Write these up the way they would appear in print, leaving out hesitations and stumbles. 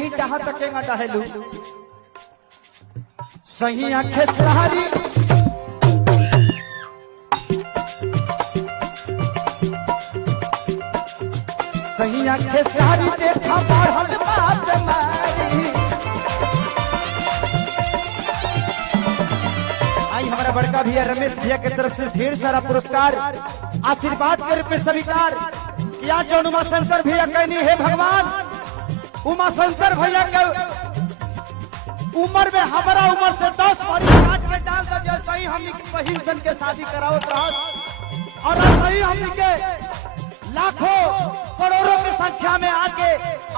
कहीं डहा तकेगा डहेलू सही आंखें सहारी सही आंखें सहारी देखा बढ़ल बात मारी। आई हमारा बड़का भैया रमेश भैया की तरफ से ढेर सारा पुरस्कार आशीर्वाद के रूप में स्वीकार किया। जो उमा शंकर भैया कहनी है भगवान उमा शंकर भैया के उम्र में हमारा उम्र से 10 बारी काट के डाल दो जैसे ही हमने बहिन सन के शादी कराओ और ऐसे ही हमने के लाखों करोड़ों की संख्या में आके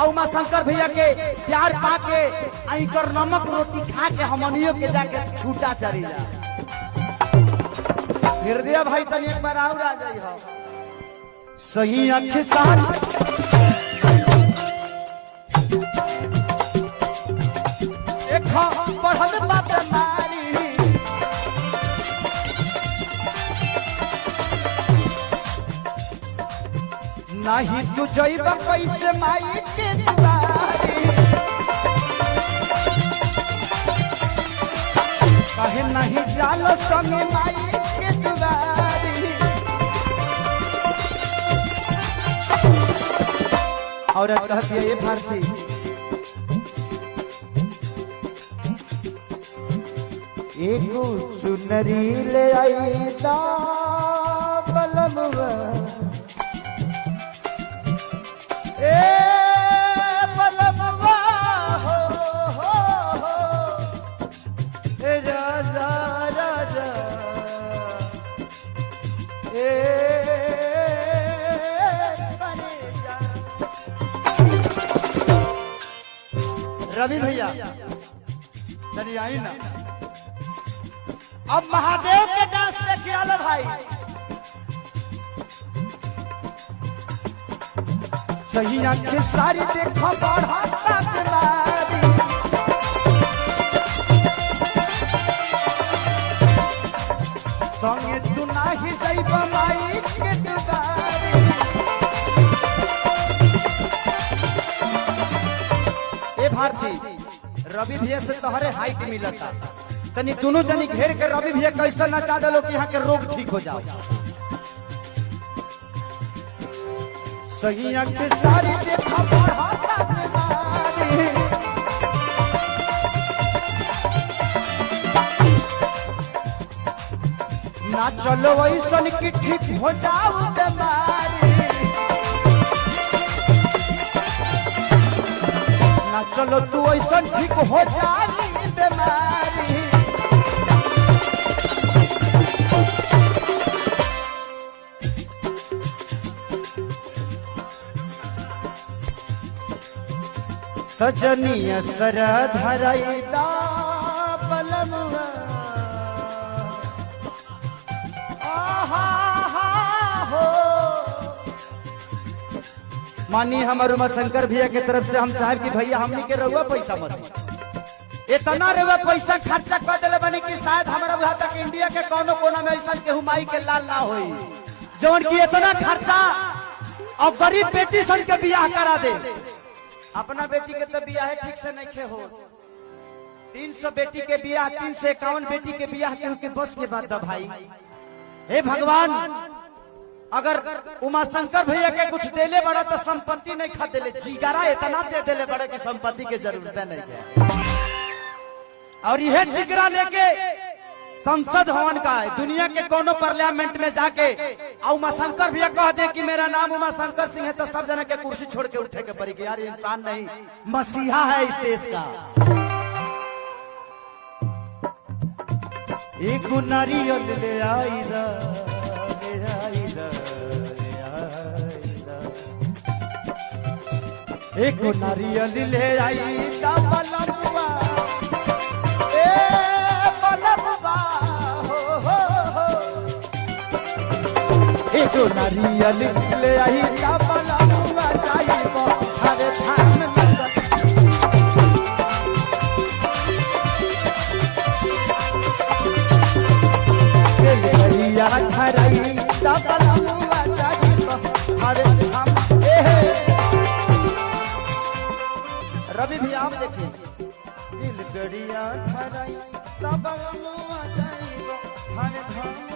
उमा शंकर भैया के प्यार पाके आई कर नमक रोटी खा के हमनियों के जाके छूटा चली जा। हृदय भाई तनी एक बार और आ जाई हो सही आंखें साथ बढ़ल बात मारी। नहीं तू जइब कैसे माई के दुआरी कहे नहीं जाल संग माई के दुआरी। और कहती है ये भारती एको सुनरी ले आई दा बलमवा ए बलमवा हो ए राजा राजा ए करेजा। रवि भैया चलिए आई ना अब महादेव के डांस देखिए आलो भाई सही आंखें सारी देखो बढ़ाता तुम्हारी संगे तू नहीं जाइब माई के दुआरी। ए भारती रवि भैया से तोहरे हाइट मिलता तनी दोनों जनी घेर के रवि भैया कैसा नचा दलो कि यहाँ के रोग ठीक हो जाओ। सही आंखें सारी देखा बढ़ाता तुम्हारी ना चलो ऐसन की ठीक हो जाओ बीमारी ना चलो तू ऐसन ठीक हो जाई बीमारी। सजनिया सर धराई दा बलमवा हो मानी हमारे उमा शंकर भैया के तरफ से हम चाहे कि भैया हमनी के रहुआ पैसा मत इतना रहुआ पैसा खर्चा कर दिले बनी कि शायद हमारा वहां तक इंडिया के कोनो कोना में ऐसा के हुमाई के लाल ना होई जवन की इतना खर्चा और गरीब बेटी सन के बियाह करा दे। अपना बेटी के तो बियाह ठीक से नहीं खे हो 300 बेटी के बियाह 351 बेटी के बियाह के बस के बाद भाई हे भगवान अगर उमा शंकर भैया के कुछ देले बड़ा तो संपत्ति नहीं खा देले जिगरा इतना दे देले बड़ा कि संपत्ति के जरूरत नहीं है। और यह जिगरा लेके संसद भवन का है दुनिया के कोनो पार्लियामेंट में जाके उमा शंकर भैया कह दे कि मेरा नाम उमा शंकर सिंह है तो सब जना के कुर्सी छोड़ के उठे के पड़ेगी। यार इंसान नहीं मसीहा है इस देश का। एक नारियल ले आई दा एक नारियल ले आई दा बलमवा ए बलमवा हो एक नारियल ले आई दा बलमवा जाइब हरे धाम रवि भी आप देखिए दिल गड़िया धराई तब जाइबो हर धाम